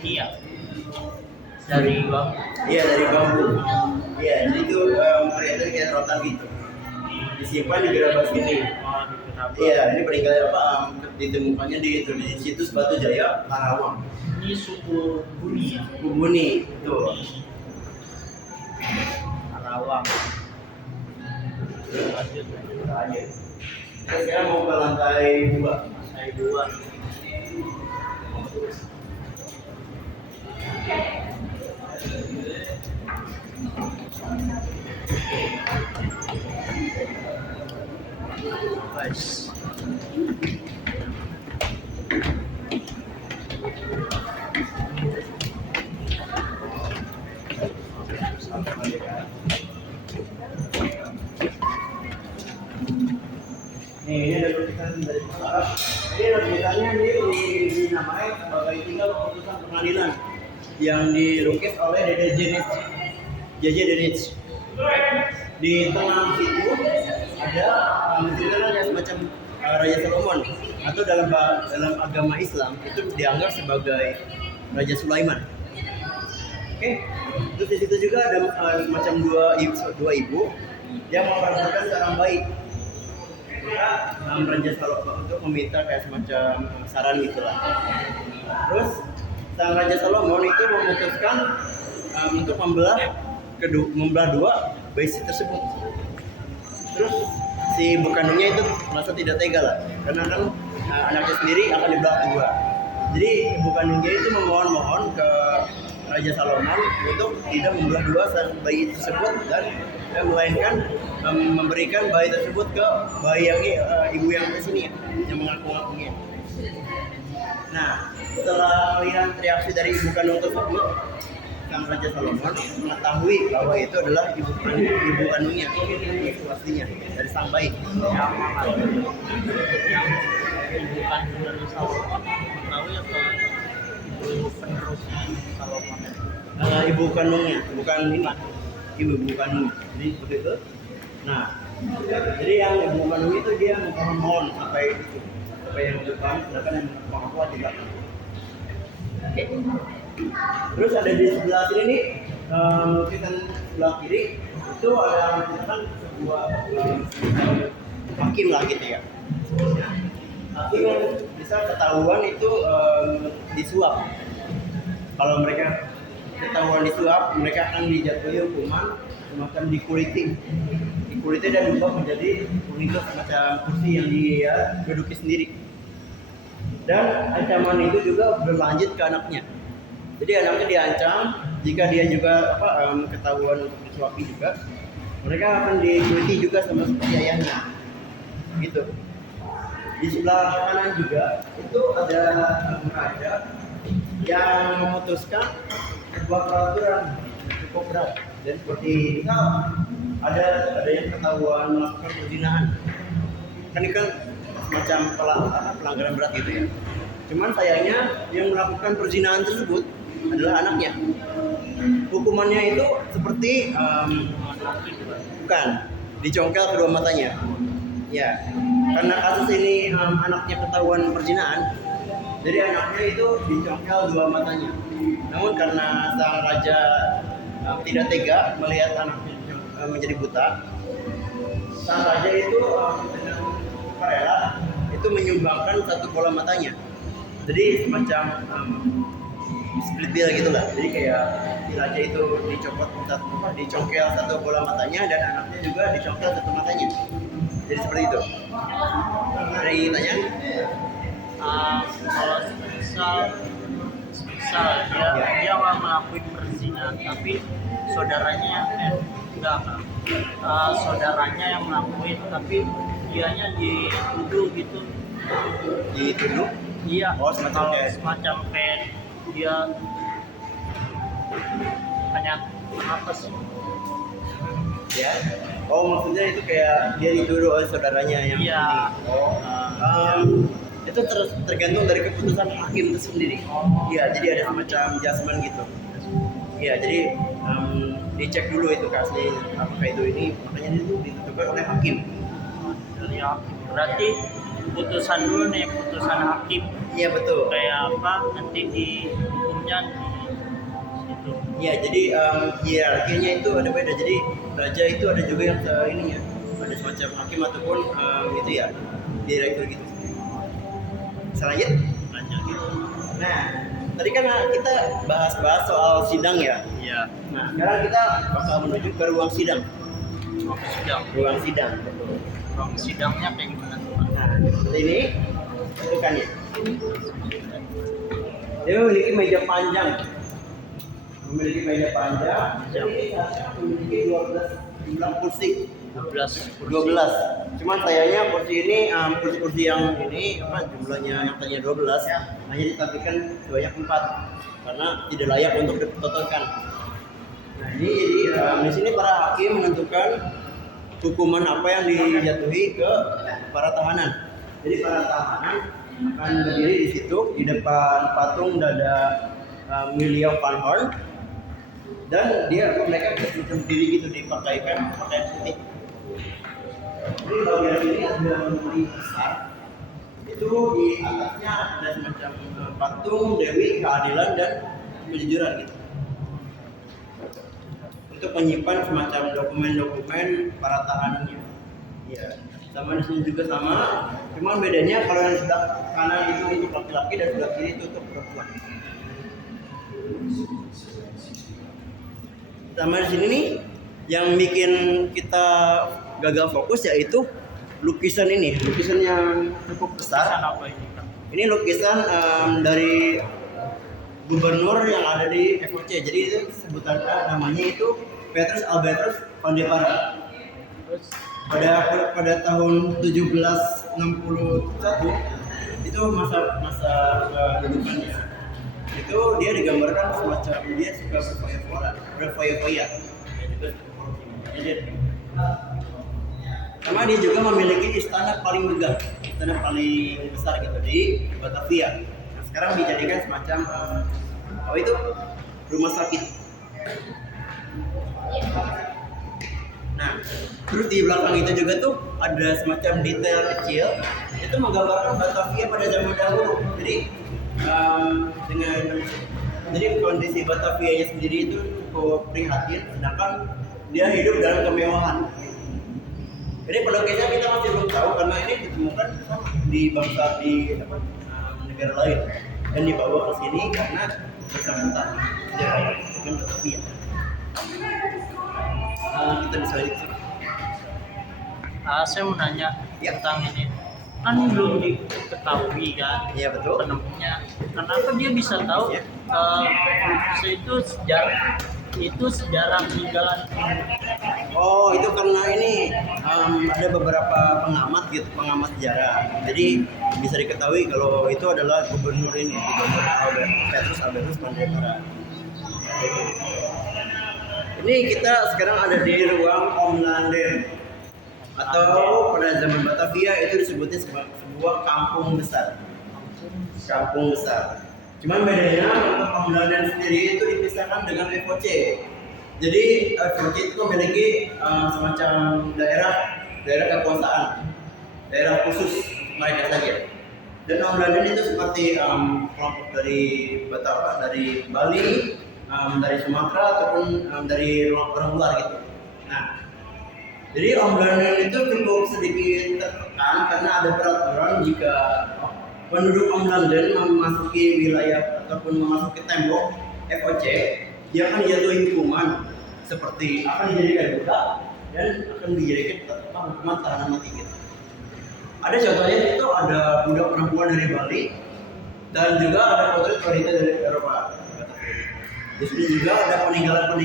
Iya. Dari bambu. Iya, dari bambu. Iya, jadi itu kelihatan kayak rotan gitu. Disimpan di gerabah sini. Oh, di Gerabah. Iya, ini peninggalan apa? Ditemukannya di situs Batu Jaya, Karawang. Ini suku Buni ya. Bubuni, itu. Karawang. Lanjut. Lanjut. Kita sekarang mau ke lantai 2. Lantai 2. Guys. Nih, ini ada lukisan dari Arab. Ini lukisannya dinamai sebagai tinggal keputusan pengadilan yang dilukis oleh Dede Jenich. JJ Denich. Di tengah situ ada ceritanya semacam Raja Salomon, atau dalam agama Islam itu dianggap sebagai Raja Sulaiman. Oke, terus di situ juga ada semacam dua ibu yang memperlakukan seorang bayi. Maka Raja Salomon untuk meminta kayak semacam saran gitulah. Terus sang Raja Salomon itu memutuskan untuk membelah dua bayi tersebut. Terus si ibu kandungnya itu merasa tidak tega lah, karena kan anaknya sendiri akan dibelah dua. Jadi ibu kandungnya itu memohon ke Raja Salomon untuk tidak membelah dua bayi tersebut dan melainkan memberikan bayi tersebut ke bayi yang ibu yang di sini ya, yang mengaku-ngakunya. Nah, setelah melihat reaksi dari ibu kandung tersebut, sang Raja Salomon mengetahui bahwa itu adalah ibu kandungnya, itu aslinya dari sang bayi. Yang mana? Yang ibu kandung dari Salomon mengetahui atau ibu penerusnya Salomon? Ibu kandungnya, bukan ini, ibu kandungnya. Jadi seperti itu. Nah, jadi yang ibu kandung itu dia memohon sampai yang depan, sedangkan yang mengaku tidak. Oke. Terus ada di sebelah sini nih, lukisan sebelah kiri itu ada lukisan sebuah hakim lah gitu ya. Hakim yang bisa ketahuan itu disuap. Kalau mereka ketahuan disuap, mereka akan dijatuhi hukuman semacam dikuliti dan diubah menjadi pengikut semacam kursi yang dia duduki sendiri. Dan ancaman itu juga berlanjut ke anaknya. Jadi anaknya diancam jika dia juga ketahuan untuk disuapi juga, mereka akan dikuliti juga sama seperti ayahnya. Gitu. Di sebelah kanan juga itu ada raja yang memutuskan sebuah peraturan cukup berat. Dan seperti ada yang ketahuan melakukan perzinahan. Kan ini kan semacam pelanggaran berat gitu ya. Cuman sayangnya yang melakukan perzinahan tersebut adalah anaknya. Hukumannya itu seperti bukan dicongkel kedua matanya. Ya, karena kasus ini anaknya ketahuan perzinahan, jadi anaknya itu dicongkel dua matanya. Namun karena sang raja tidak tega melihat anaknya menjadi buta, sang raja itu dengan rela itu menyumbangkan satu bola matanya. Jadi semacam split bill gitulah. Jadi kayak si raja itu dicongkel satu bola matanya dan anaknya juga dicongkel satu matanya. Jadi seperti itu. Ada yang ingin tanya? Kalau misal dia orang melakukan perzinahan, tapi saudaranya saudaranya yang melakukan, tapi dianya dituduh gitu. Dituduh? Iya. Oh, semacam kayak dia hanya apa sih? Ya. Oh, maksudnya itu kayak dia dituduh oleh saudaranya yang iya. Ini. Oh. Itu tergantung dari keputusan hakim itu sendiri. Iya, jadi ada semacam judgement gitu. Iya, jadi dicek dulu itu asli apakah itu ini, makanya itu ditentukan oleh hakim. Dari hakim. Berarti putusan dulu nih, putusan hakim. Iya betul. Kayak apa nanti di hukumnya kan di situ. Iya, jadi hierarkinya itu ada beda. Jadi raja itu ada juga yang ininya, ada semacam hakim ataupun itu ya, direktur gitu. Selanjutnya, Banyak gitu. nah tadi kan kita bahas-bahas soal sidang ya. Iya. Nah sekarang kita bakal menuju ke ruang sidang. Ruang sidang. Ruang sidang, betul. Ruang sidangnya kayak gimana tuh, Pak? Nah seperti ini, bukan ya? Dia memiliki meja panjang. Memiliki meja panjang. Jadi memiliki 12 jumlah kursi. 12 12. Cuman sayangnya kursi ini kursi-kursi yang ini apa jumlahnya yang tadinya 12 hanya ditampilkan sebanyak 4 karena tidak layak untuk dipertontonkan. Nah, ini jadi di sini para hakim menentukan hukuman apa yang dijatuhi ke para tahanan. Jadi para tahanan akan berdiri di situ di depan patung dada William Van Horn dan mereka bisa berdiri gitu dipakaikan pakaian putih. Jadi bagian ini ada lemari besar. Itu di atasnya ada semacam patung Dewi Keadilan dan Kejujuran gitu. Untuk menyimpan semacam dokumen-dokumen para tahanannya. Ya, sama di sini juga sama. Cuman bedanya kalau yang sebelah kanan itu untuk laki-laki dan sebelah kiri itu untuk perempuan. Sama di sini nih yang bikin kita gagal fokus yaitu lukisan ini, lukisan yang cukup besar. Lukisan apa ini, Kak? Ini lukisan dari gubernur yang ada di FOC. Jadi itu sebutannya namanya itu Petrus Albertus Van de Para. Terus Pada tahun 1761 itu masa kedudukannya. Itu dia digambarkan semacam dia suka berfoya-foya. Dia juga karena dia juga memiliki istana paling megah, istana paling besar gitu di Batavia. Nah, sekarang dijadikan semacam apa itu rumah sakit. Nah, terus di belakang itu juga tuh ada semacam detail kecil itu menggambarkan Batavia pada zaman dahulu. Jadi kondisi Batavia sendiri itu cukup prihatin, sedangkan dia hidup dalam kemewahan. Jadi pelukisnya kita masih belum tahu karena ini ditemukan di negara lain dan dibawa ke sini karena bersangkutan sejarah dengan Batavia. Kita bisa lihat sih. saya mau nanya Ya. tentang ini. Kan belum diketahui kan Iya betul. penemunya. Kenapa dia bisa tahu Ya. itu sejarah peninggalan? Oh itu karena ini ada beberapa pengamat sejarah. Jadi bisa diketahui kalau itu adalah gubernur Petrus Albertus Van de Para. Ini kita sekarang ada di ruang Omlanden atau pada zaman Batavia itu disebutnya sebuah kampung besar. Kampung besar. Cuman bedanya untuk Omlanden sendiri itu dipisahkan dengan FOC. Jadi FOC itu memiliki semacam daerah kekuasaan, daerah khusus mereka saja. Dan Omlanden itu seperti kelompok dari Bali, dari Sumatera ataupun dari orang luar gitu. Nah, jadi Omlanden itu cukup sedikit tertekan karena ada peraturan jika penduduk Omlanden memasuki wilayah ataupun memasuki tembok FOC, dia akan dijatuhi hukuman seperti akan dijadikan budak dan akan dijadikan hukuman tahanan mati gitu. Ada contohnya itu ada budak perempuan dari Bali dan juga ada potret wanita dari Eropa. Di sini juga ada peninggalan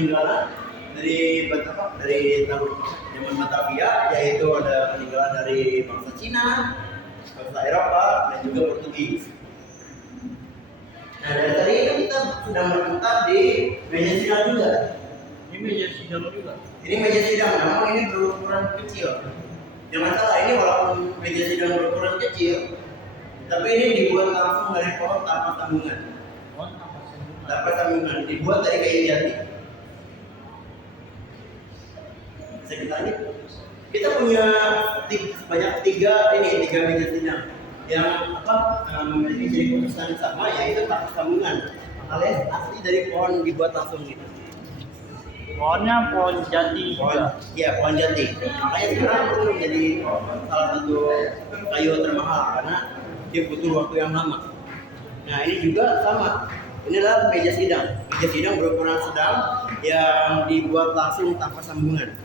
dari tahun zaman Batavia, yaitu ada peninggalan dari bangsa Cina, bangsa Eropa dan juga Portugis. Nah dari tadi kita sudah menetap di meja sidang juga. Ini meja sidang juga. Ini meja sidang, namun ini berukuran kecil. Jangan salah, ini walaupun meja sidang berukuran kecil, tapi ini dibuat langsung dari pohon tanpa sambungan. Tanpa sambungan, dibuat dari kayu jati. Bisa kita lihat. Kita punya sebanyak tiga meja sidang yang memiliki ciri khusus yang sama, yaitu tanpa sambungan alias asli dari pohon dibuat langsung gitu. Pohonnya pohon jati juga. Iya, pohon jati. Makanya sekarang itu menjadi salah satu kayu termahal karena dia butuh waktu yang lama. Nah ini juga sama. Ini adalah meja sidang. Meja sidang berukuran sedang yang dibuat langsung tanpa sambungan.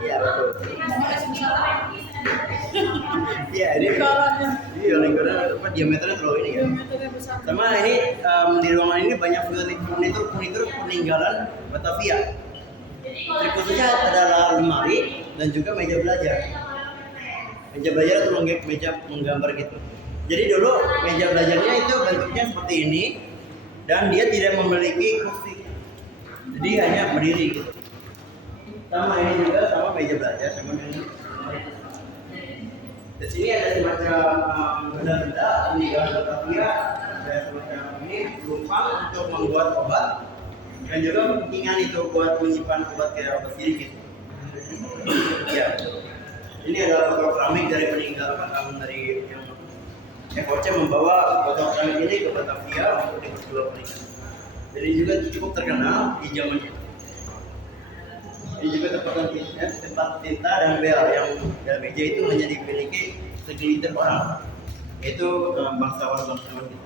Iya betul. Iya ini. Iya lingkaran apa diameternya terlalu ini ya. Sama ini di ruangan ini banyak furnitur peninggalan Batavia. Terkhususnya adalah lemari dan juga meja belajar. Meja belajar atau meja menggambar gitu. Jadi dulu meja belajarnya itu bentuknya seperti ini dan dia tidak memiliki kursi. Jadi hanya berdiri gitu. Sama ini juga sama meja belajar sama dengan di sini ada semacam benda-benda peninggalan Batavia, ada semacam ini lumpang untuk membuat obat dan juga pentingan itu buat menyimpan obat kayak obat sirik gitu. Ya, ini adalah botol keramik dari peninggalan dari yang FOC membawa botol keramik ini ke Batavia untuk diperjualbelikan. Jadi juga cukup terkenal di zaman itu. Ini juga tempat tinta dan bel yang dalam meja itu hanya dimiliki segelintir orang, yaitu bangsawan-bangsawan gitu.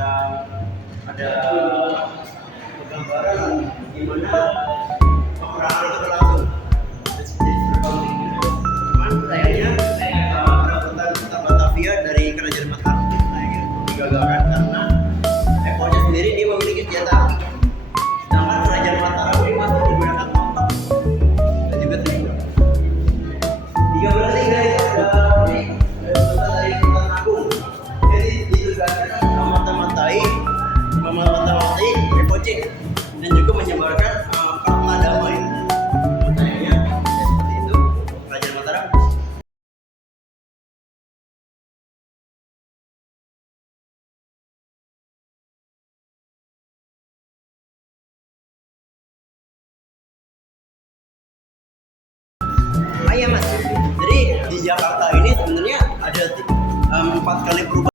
ada gambaran gimana peperangan itu berlangsung. Cuman sayangnya perebutan kota Batavia dari Kerajaan Mataram itu sayangnya digagalkan karena Eponya sendiri dia memiliki senjata api. Sedangkan Kerajaan Mataram ini masih menggunakan tombak dan juga tembak. 13 itu ada dari Sultan Agung. Jadi ditugaskan memata-matai Epoce dan juga menyebarkan fatwa damai. Sayangnya seperti itu Kerajaan Mataram. Iya mas, jadi di Jakarta ini sebenarnya ada 4 kali perubahan.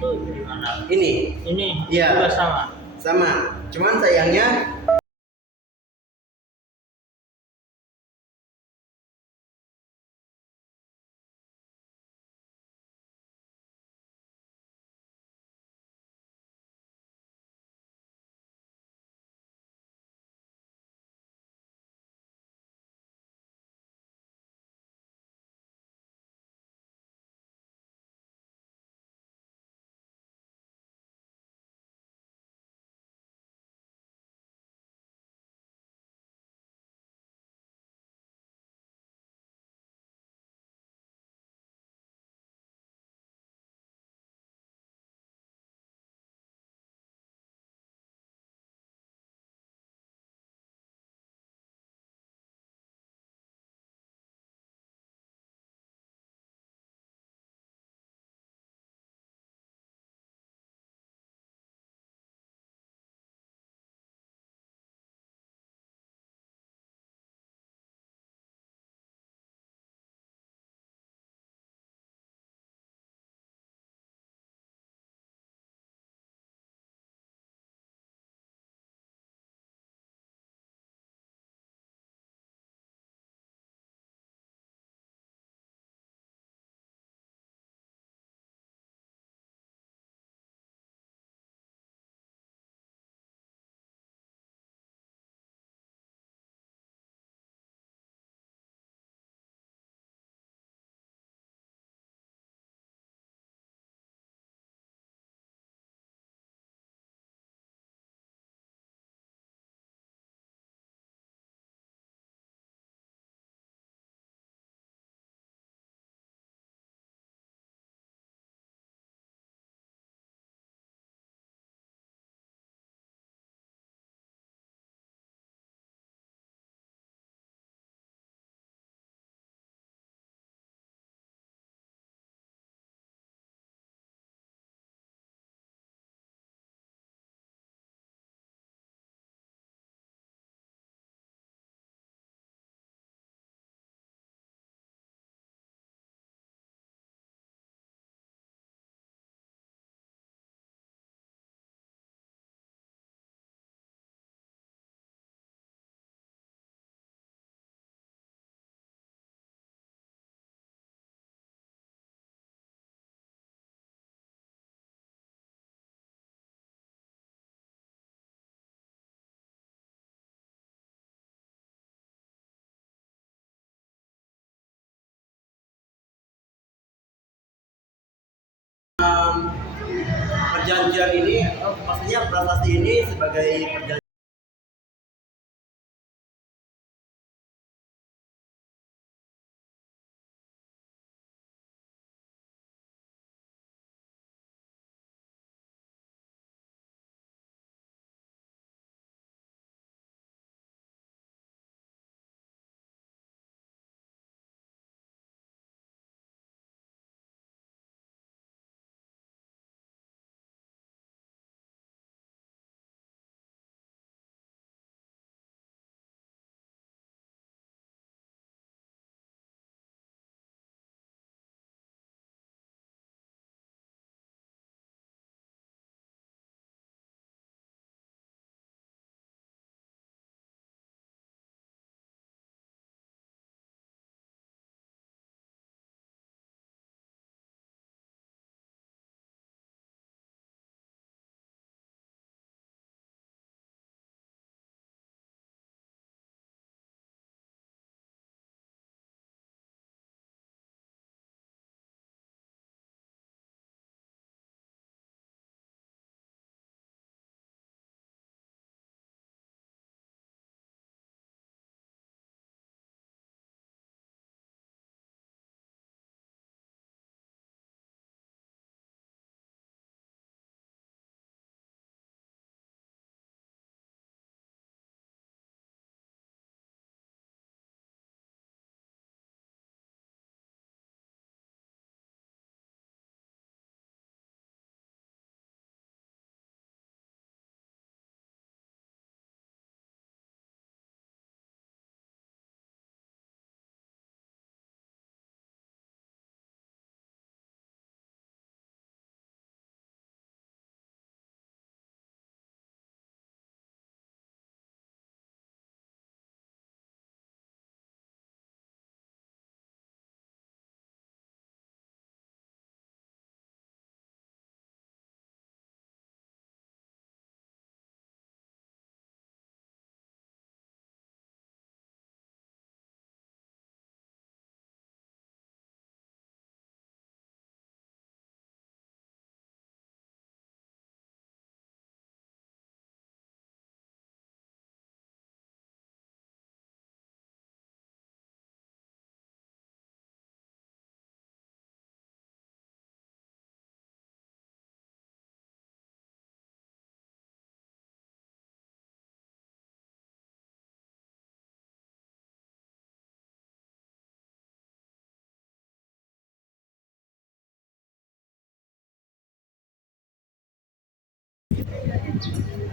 Gimana? Ini Iya Iya. juga sama. sama, cuman sayangnya Tunjang ini, maksudnya prasasti ini sebagai perjalanan.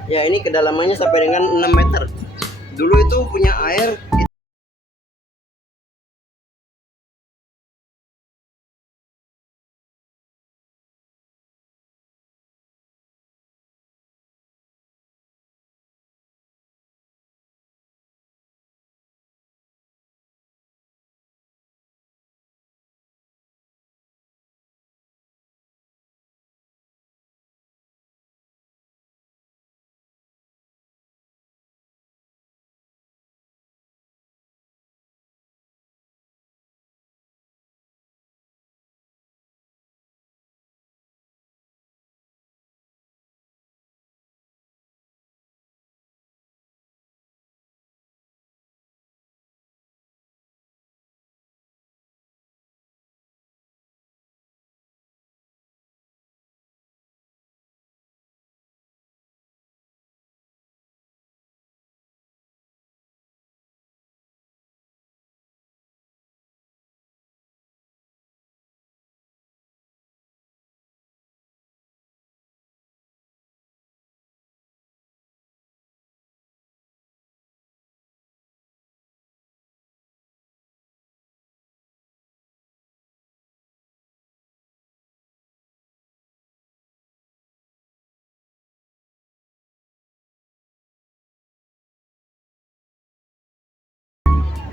Ya ini kedalamannya sampai dengan 6 meter. Dulu itu punya air.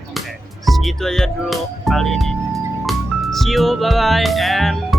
Oke, segitu aja dulu kali ini. See you, bye bye, and